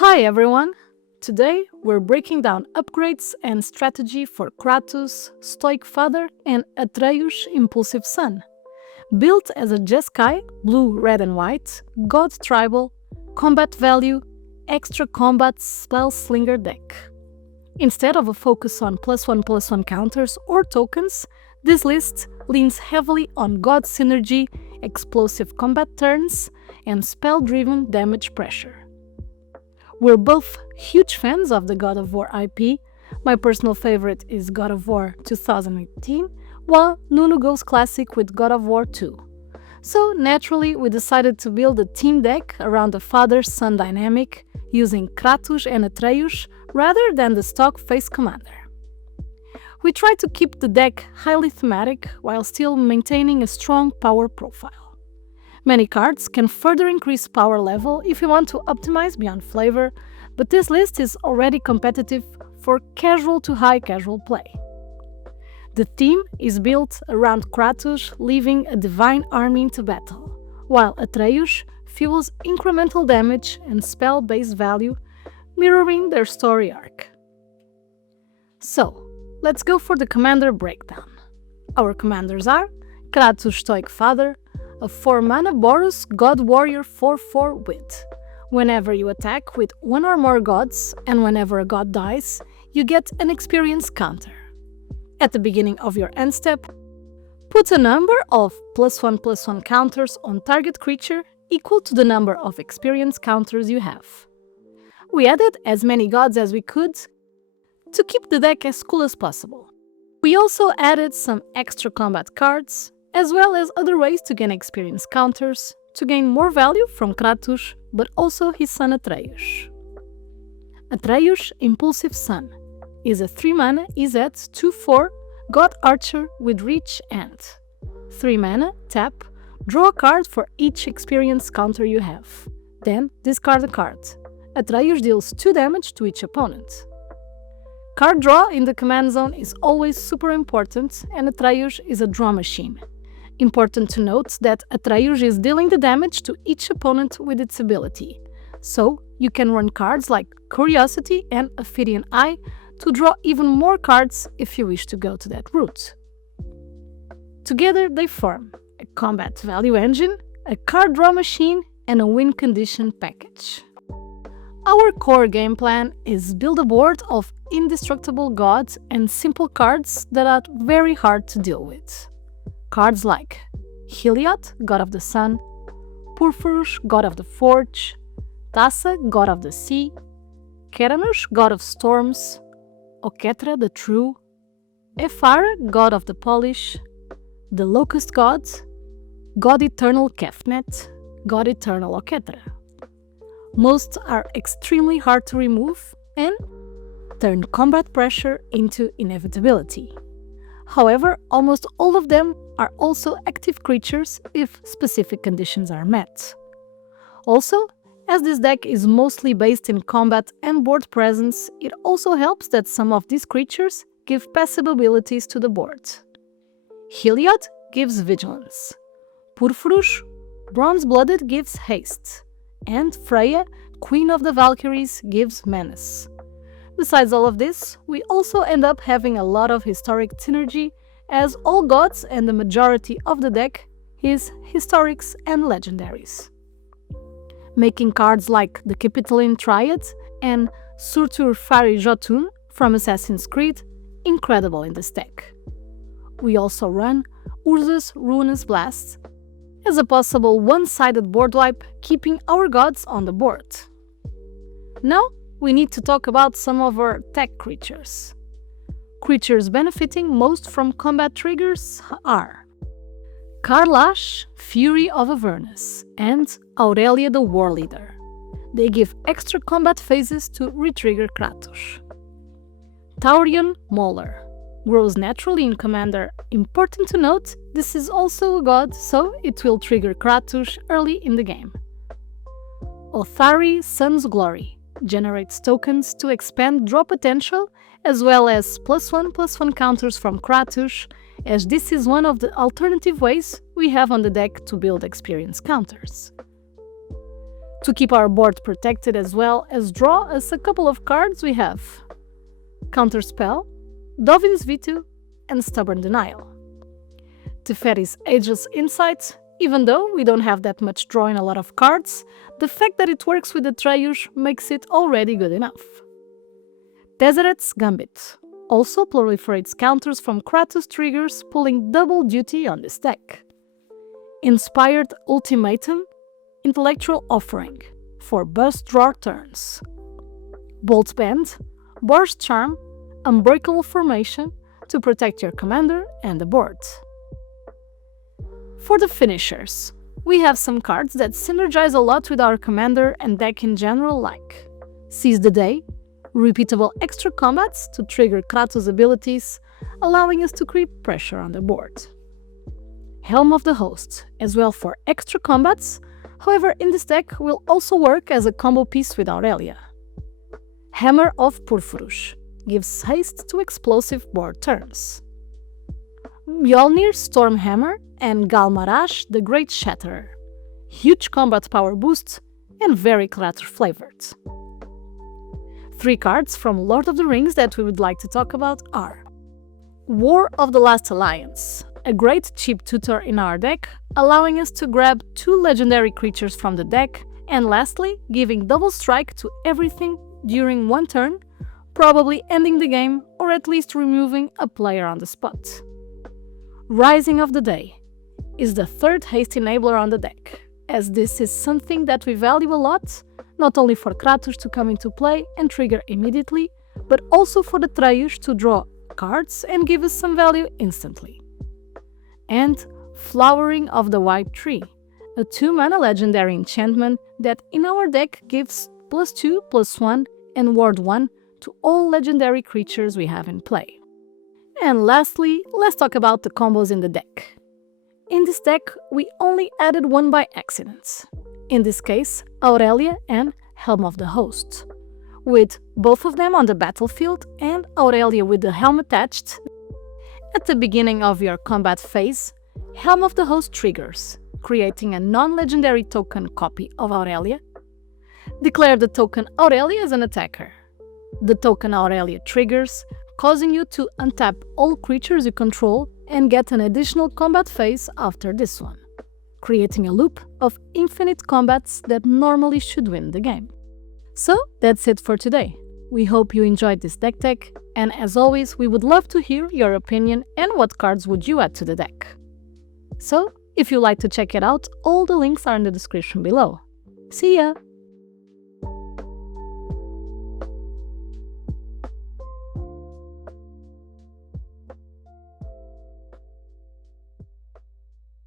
Hi everyone! Today we're breaking down upgrades and strategy for Kratos, Stoic Father, and Atreus, Impulsive Son. Built as a Jeskai, blue, red and white, God Tribal, combat value, extra combat spell slinger deck. Instead of a focus on +1/+1 counters or tokens, this list leans heavily on God synergy, explosive combat turns, and spell-driven damage pressure. We're both huge fans of the God of War IP. My personal favorite is God of War 2018, while Nuno goes classic with God of War 2. So naturally, we decided to build a team deck around the father-son dynamic, using Kratos and Atreus rather than the stock face commander. We tried to keep the deck highly thematic while still maintaining a strong power profile. Many cards can further increase power level if you want to optimize beyond flavor, but this list is already competitive for casual to high casual play. The theme is built around Kratos leaving a divine army into battle, while Atreus fuels incremental damage and spell-based value, mirroring their story arc. So, let's go for the commander breakdown. Our commanders are Kratos Stoic Father, a 4-mana Boros God Warrior 4/4 with. Whenever you attack with one or more gods, and whenever a god dies, you get an experience counter. At the beginning of your end step, put a number of +1/+1 counters on target creature equal to the number of experience counters you have. We added as many gods as we could to keep the deck as cool as possible. We also added some extra combat cards, as well as other ways to gain experience counters, to gain more value from Kratos, but also his son Atreus. Atreus, Impulsive Son, is a 3-mana EZ 2/4 God Archer with reach and 3-mana, tap, draw a card for each experience counter you have. Then discard a card. Atreus deals 2 damage to each opponent. Card draw in the command zone is always super important, and Atreus is a draw machine. Important to note that Atreus is dealing the damage to each opponent with its ability, so you can run cards like Curiosity and Ophidian Eye to draw even more cards if you wish to go to that route. Together they form a combat value engine, a card draw machine, and a win condition package. Our core game plan is build a board of indestructible gods and simple cards that are very hard to deal with. Cards like Heliod, God of the Sun, Purpurus, God of the Forge, Tassa, God of the Sea, Keranus, God of Storms, Oketra the True, Ephara, God of the Polish, the Locust Gods, God Eternal Kefnet, God Eternal Oketra. Most are extremely hard to remove and turn combat pressure into inevitability. However, almost all of them are also active creatures if specific conditions are met. Also, as this deck is mostly based in combat and board presence, it also helps that some of these creatures give passive abilities to the board. Heliod gives Vigilance, Purpurus, Bronze-Blooded gives Haste, and Freya, Queen of the Valkyries, gives Menace. Besides all of this, we also end up having a lot of historic synergy, as all gods and the majority of the deck is historics and legendaries, making cards like the Capitoline Triad and Surtur Fari Jotun from Assassin's Creed incredible in this deck. We also run Urza's Ruinous Blast as a possible one-sided board wipe, keeping our gods on the board. Now, we need to talk about some of our tech creatures. Creatures benefiting most from combat triggers are Karlash, Fury of Avernus, and Aurelia the War Leader. They give extra combat phases to retrigger Kratos. Taurian Mauler grows naturally in Commander. Important to note, this is also a god, so it will trigger Kratos early in the game. Othari, Sun's Glory generates tokens to expand draw potential, as well as +1/+1 counters from Kratos, as this is one of the alternative ways we have on the deck to build experience counters. To keep our board protected as well as draw us a couple of cards, we have Counterspell, Dovin's Veto, and Stubborn Denial. Teferi's Ageless Insight. Even though we don't have that much draw in a lot of cards, the fact that it works with Atreus makes it already good enough. Tezzeret Gambit also proliferates counters from Kratos triggers, pulling double duty on this deck. Inspired Ultimatum, Intellectual Offering for burst draw turns. Bolt Band, Burst Charm, Unbreakable Formation to protect your commander and the board. For the finishers, we have some cards that synergize a lot with our commander and deck in general, like Seize the Day, repeatable extra combats to trigger Kratos' abilities, allowing us to creep pressure on the board. Helm of the Host, as well for extra combats, however in this deck will also work as a combo piece with Aurelia. Hammer of Purpurus, gives haste to explosive board turns. Mjolnir Stormhammer and Galmarash the Great Shatterer, huge combat power boost and very Kratos flavored. 3 cards from Lord of the Rings that we would like to talk about are War of the Last Alliance, a great cheap tutor in our deck, allowing us to grab 2 legendary creatures from the deck, and lastly, giving double strike to everything during 1 turn, probably ending the game or at least removing a player on the spot. Rising of the Day is the 3rd haste enabler on the deck, as this is something that we value a lot, not only for Kratos to come into play and trigger immediately, but also for the Atreus to draw cards and give us some value instantly. And Flowering of the White Tree, a 2-mana legendary enchantment that in our deck gives +2, +1 and ward 1 to all legendary creatures we have in play. And lastly, let's talk about the combos in the deck. In this deck, we only added 1 by accident. In this case, Aurelia and Helm of the Host, with both of them on the battlefield and Aurelia with the helm attached. At the beginning of your combat phase, Helm of the Host triggers, creating a non-legendary token copy of Aurelia. Declare the token Aurelia as an attacker. The token Aurelia triggers, causing you to untap all creatures you control and get an additional combat phase after this one, creating a loop of infinite combats that normally should win the game. So that's it for today. We hope you enjoyed this deck tech, and as always, we would love to hear your opinion and what cards would you add to the deck. So, if you'd like to check it out, all the links are in the description below. See ya!